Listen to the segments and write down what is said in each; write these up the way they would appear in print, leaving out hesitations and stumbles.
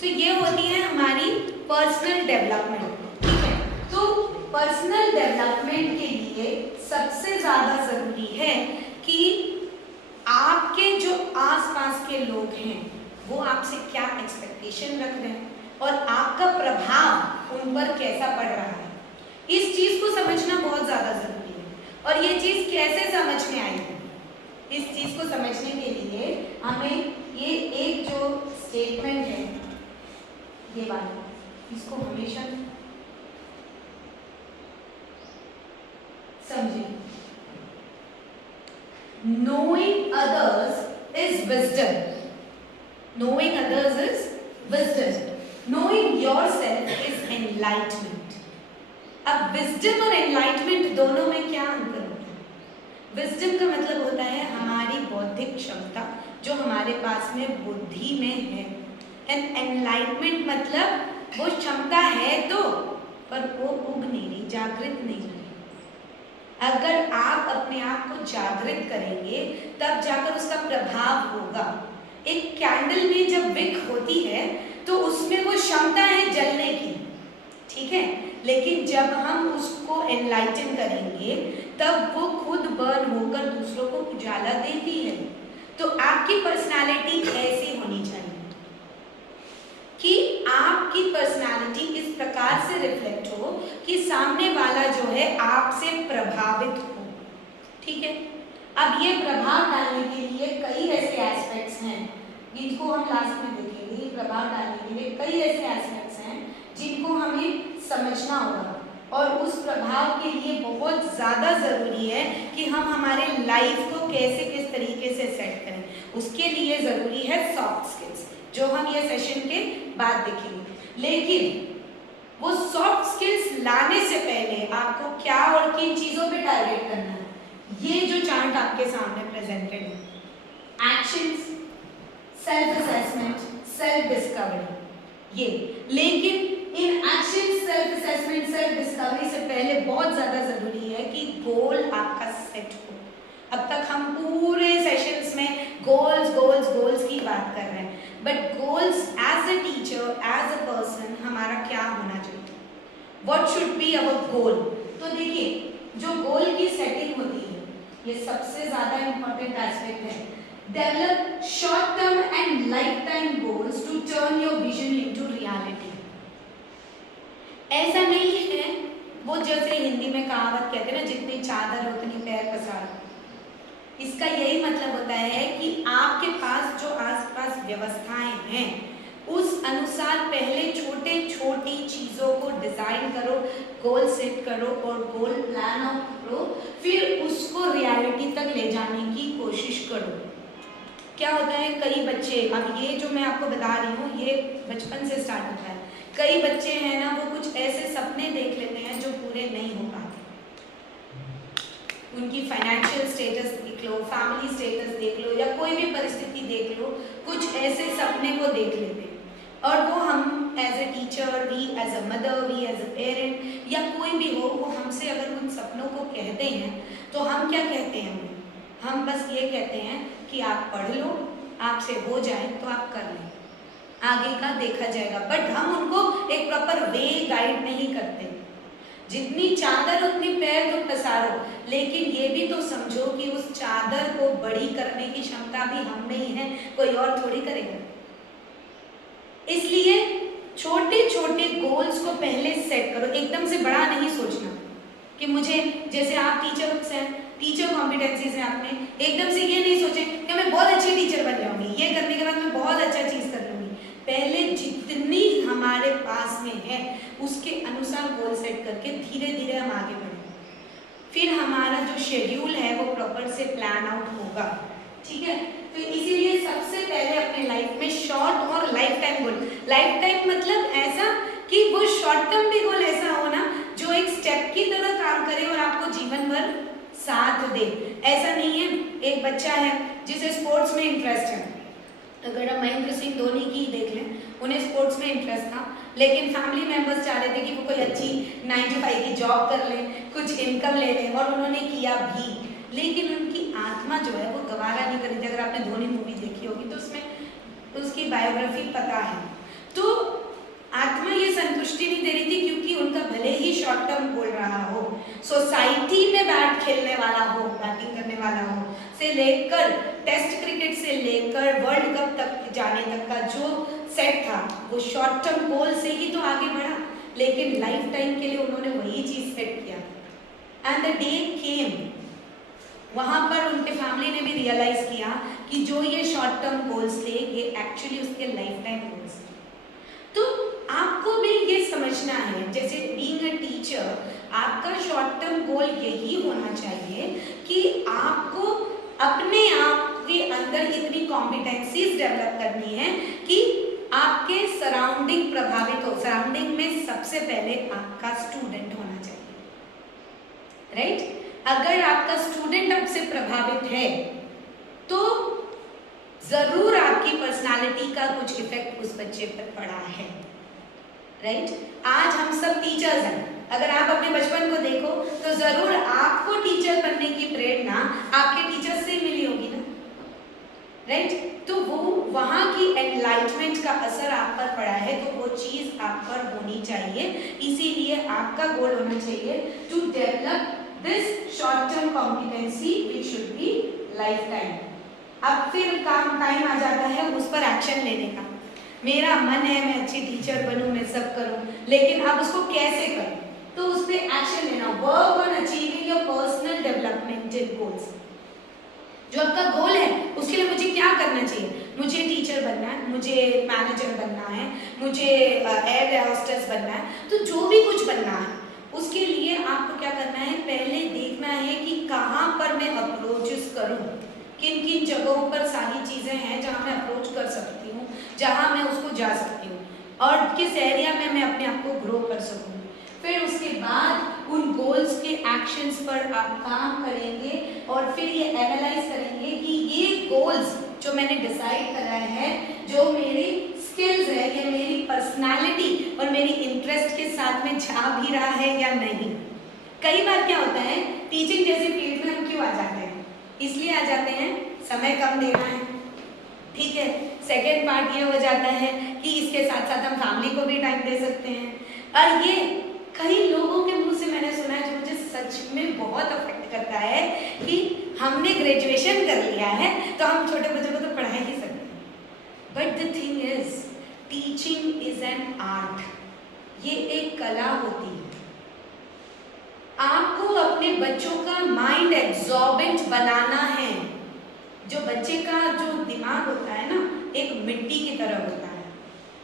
तो ये होती है हमारी पर्सनल डेवलपमेंट, ठीक है। तो पर्सनल डेवलपमेंट के लिए सबसे ज़्यादा ज़रूरी है कि आपके जो आसपास के लोग हैं वो आपसे क्या एक्सपेक्टेशन रख रहे हैं और आपका प्रभाव उन पर कैसा पड़ रहा है, इस चीज़ को समझना बहुत ज़्यादा ज़रूरी है। और ये चीज़ कैसे समझ में आई है, इस चीज़ को समझने के लिए हमें ये एक जो स्टेटमेंट है ये वाला, इसको हमेशा समझिए। Knowing others is wisdom. Knowing others is wisdom. Knowing yourself is enlightenment. अब wisdom और enlightenment दोनों में क्या अंतर होता है? wisdom का मतलब होता है हमारी बौद्धिक क्षमता जो हमारे पास में बुद्धि में है, and enlightenment मतलब वो क्षमता है तो पर वो उग नहीं रही, जागृत नहीं रही। अगर आप अपने आप को जागृत करेंगे तब जाकर उसका प्रभाव होगा। एक कैंडल में जब विक होती है तो उसमें वो क्षमता है जलने की, ठीक है, लेकिन जब हम उसको एनलाइटन करेंगे तब वो खुद बर्न होकर दूसरों को उजाला देती है। तो आपकी पर्सनालिटी ऐसी होनी चाहिए कि आपकी पर्सनालिटी इस प्रकार से रिफ्लेक्ट हो कि सामने वाला जो है आपसे प्रभावित हो, ठीक है। अब ये प्रभाव डालने के लिए कई ऐसे एस्पेक्ट्स हैं जिनको हम लास्ट में देखेंगे। ये प्रभाव डालने के लिए कई ऐसे एस्पेक्ट्स हैं जिनको हमें समझना होगा और उस प्रभाव के लिए बहुत ज़्यादा ज़रूरी है कि हम हमारे लाइफ को कैसे किस तरीके से सेट करें। उसके लिए ज़रूरी है सॉफ्ट स्किल्स जो हम ये सेशन के बाद देखेंगे। लेकिन वो सॉफ्ट स्किल्स लाने से पहले आपको क्या और किन चीज़ों पे टारगेट करना है, ये जो चार्ट आपके सामने प्रेजेंटेड है, actions, self assessment, self discovery, ये। लेकिन in action, self assessment, self discovery से पहले बहुत ज़्यादा ज़रूरी है कि गोल आपका सेट हो। अब तक हम पूरे सेशंस में गोल्स गोल्स गोल्स की बात कर रहे हैं, but goals as a teacher, as a person हमारा क्या होना चाहिए, what should be our goal. तो देखिए जो गोल की सेटिंग होती है ये सबसे ज़्यादा इंपॉर्टेंट एस्पेक्ट है। Develop short term and lifetime goals to turn your vision into reality. ऐसा नहीं है वो जैसे हिंदी में कहावत कहते हैं ना, जितनी चादर उतनी पैर पसार। इसका यही मतलब होता है कि आपके पास जो आसपास व्यवस्थाएं हैं उस अनुसार पहले छोटे छोटी चीज़ों को डिज़ाइन करो, गोल सेट करो और गोल प्लान आउट करो, फिर उसको रियलिटी तक ले जाने की कोशिश करो। क्या होता है कई बच्चे, अब ये जो मैं आपको बता रही हूँ ये बचपन से स्टार्ट होता है। कई बच्चे हैं ना वो कुछ ऐसे सपने देख लेते हैं जो पूरे नहीं हो पाते। उनकी फाइनेंशियल स्टेटस देख लो, फैमिली स्टेटस देख लो या कोई भी परिस्थिति देख लो, कुछ ऐसे सपने वो देख लेते हैं और वो हम as a teacher, we as a mother, we as a parent या कोई भी हो, वो हमसे अगर उन सपनों को कहते हैं तो हम क्या कहते हैं उन्हें, हम बस ये कहते हैं कि आप पढ़ लो, आपसे हो जाए तो आप कर लें, आगे का देखा जाएगा। बट हम उनको एक प्रॉपर वे गाइड नहीं करते। जितनी चादर उतनी पैर तो पसारो, लेकिन ये भी तो समझो कि उस चादर को बड़ी करने की क्षमता भी हम में ही है, कोई और थोड़ी करेगा। इसलिए छोटे छोटे गोल्स को पहले सेट करो, एकदम से बड़ा नहीं सोचना कि मुझे, जैसे आप टीचर्स हैं, टीचर कॉम्पिटेंसीज हैं, आपने एकदम से ये नहीं सोचे कि मैं बहुत अच्छी टीचर बन जाऊंगी, ये करने के बाद मैं बहुत अच्छा चीज़ कर लूँगी। पहले जितनी हमारे पास में है उसके अनुसार गोल सेट करके धीरे धीरे हम आगे बढ़ेंगे, फिर हमारा जो शेड्यूल है वो प्रॉपर से प्लान आउट होगा, ठीक है। तो इसीलिए सबसे पहले अपने लाइफ में शॉर्ट और life time goal, life time मतलब ऐसा कि वो शॉर्ट टर्म भी गोल ऐसा हो ना जो एक स्टेप की तरह काम करे और आपको जीवन भर साथ दे। ऐसा नहीं है, एक बच्चा है जिसे स्पोर्ट्स में इंटरेस्ट है, अगर हम महेंद्र सिंह धोनी की देख लें, उन्हें स्पोर्ट्स में इंटरेस्ट था, लेकिन फैमिली मेंबर्स चाह रहे थे कि वो कोई अच्छी 9 to 5 की जॉब कर लें, कुछ इनकम ले लें, और उन्होंने किया भी, लेकिन उनकी आत्मा जो है वो गवारा नहीं करी थी। अगर आपने धोनी मूवी देखी होगी तो उसमें उसकी बायोग्राफी पता है। तो संतुष्टि नहीं दे रही थी, क्योंकि उनका भले ही शॉर्ट टर्म गोल रहा हो, सोसाइटी में बैट खेलने वाला हो, बैटिंग करने वाला हो, से लेकर टेस्ट क्रिकेट से लेकर वर्ल्ड कप तक जाने तक का जो सेट था, वो शॉर्ट टर्म गोल से ही तो आगे बढ़ा, लेकिन लाइफ टाइम के लिए उन्होंने वही चीज सेट किया। एंड द डे केम, वहां पर उनके फैमिली ने भी रियलाइज किया कि जो ये शॉर्ट टर्म गोल्स थे, ये एक्चुअली उसके लाइफ टाइम गोल्स थे। तो आपको भी ये समझना है, जैसे बीइंग अ टीचर, आपका शॉर्ट टर्म गोल यही होना चाहिए कि आपको अपने आप के अंदर इतनी कॉम्पिटेंसीज डेवलप करनी है कि आपके सराउंडिंग प्रभावित हो। सराउंडिंग में सबसे पहले आपका स्टूडेंट होना चाहिए, राइट? अगर आपका स्टूडेंट आपसे प्रभावित है तो जरूर आपकी पर्सनालिटी का कुछ इफेक्ट उस बच्चे पर पड़ा है, राइट? आज हम सब टीचर्स हैं, अगर आप अपने बचपन को देखो तो जरूर आपको टीचर बनने की प्रेरणा आपके टीचर से मिली होगी ना, राइट? तो वो वहाँ की एनलाइटमेंट का असर आप पर पड़ा है, तो वो चीज आप पर होनी चाहिए। इसीलिए आपका गोल होना चाहिए to develop this short term competency which should be lifetime. अब फिर काम टाइम आ जाता है उस पर एक्शन लेने का। मेरा मन है मैं अच्छी टीचर बनूं, मैं सब करूं, लेकिन अब उसको कैसे करूं? तो उस पर एक्शन लेना। Work on achieving your personal developmental goals. जो आपका गोल है उसके लिए मुझे क्या करना चाहिए? मुझे टीचर बनना है, मुझे मैनेजर बनना है, मुझे एयर होस्टेस बनना है, तो जो भी कुछ बनना है उसके लिए आपको क्या करना है? पहले देखना है कि कहाँ पर मैं अप्रोचेस करूँ, किन किन जगहों पर सारी चीज़ें हैं जहाँ मैं अप्रोच कर सकती हूँ, जहाँ मैं उसको जा सकती हूँ, और किस एरिया में मैं अपने आप को ग्रो कर सकूँ। फिर उसके बाद उन गोल्स के एक्शंस पर आप काम करेंगे और फिर ये एनालाइज करेंगे कि ये गोल्स जो मैंने डिसाइड करा है, जो मेरी स्किल्स है, ये मेरी पर्सनालिटी और मेरी इंटरेस्ट के साथ में जा भी रहा है या नहीं। कई बार क्या होता है, टीचिंग जैसी फील्ड में हम क्यों आ जाते हैं? इसलिए आ जाते हैं समय कम देना है, ठीक है। सेकेंड पार्ट ये हो जाता है कि इसके साथ साथ हम फैमिली को भी टाइम दे सकते हैं। और ये कई लोगों के मुंह से मैंने सुना है, जो मुझे सच में बहुत अफेक्ट करता है, कि हमने ग्रेजुएशन कर लिया है तो हम छोटे बच्चों को तो पढ़ा ही सकते हैं। But the thing is, teaching is an art, ये एक कला होती है। आपको अपने बच्चों का माइंड एब्जॉर्बेंट बनाना है। जो बच्चे का जो दिमाग होता है ना, एक मिट्टी की तरह होता है,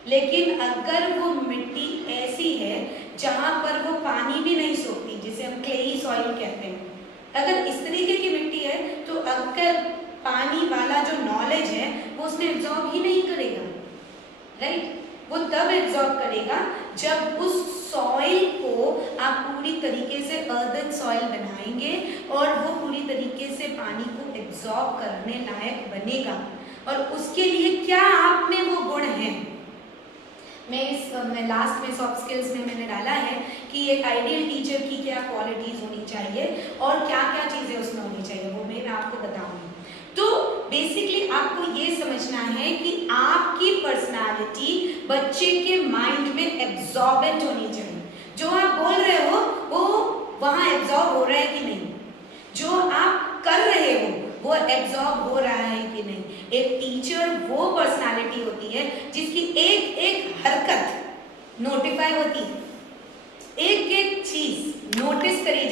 लेकिन अगर वो मिट्टी ऐसी है जहाँ पर वो पानी भी नहीं सोखती, जिसे हम क्लेई सॉइल कहते हैं, अगर इस तरीके की मिट्टी है तो अगर पानी वाला जो नॉलेज है वो उसने एब्जॉर्ब ही नहीं करेगा, राइट? वो तब एब्जॉर्ब करेगा जब उस सॉइल को आप पूरी तरीके से अर्दन सॉइल बनाएंगे और वो पूरी तरीके से पानी को एब्जॉर्ब करने लायक बनेगा। और उसके लिए क्या आप में वो गुण हैं? मैं लास्ट में सॉफ्ट स्किल्स में मैंने डाला है कि एक आइडियल टीचर की क्या क्वालिटीज होनी चाहिए और क्या क्या चीज़ें उसमें होनी चाहिए, वो मैं आपको बताऊंगी। तो बेसिकली आपको ये समझना है कि आपकी पर्सनालिटी बच्चे के माइंड में एब्जॉर्बेंट होनी चाहिए। जो आप बोल रहे हो वो वहाँ एब्जॉर्ब हो रहा है कि नहीं, जो आप कर रहे हो वो एब्जॉर्ब हो रहा है कि नहीं। एक टीचर वो पर्सनालिटी होती है जिसकी एक एक हरकत नोटिफाई होती है, एक एक चीज नोटिस करी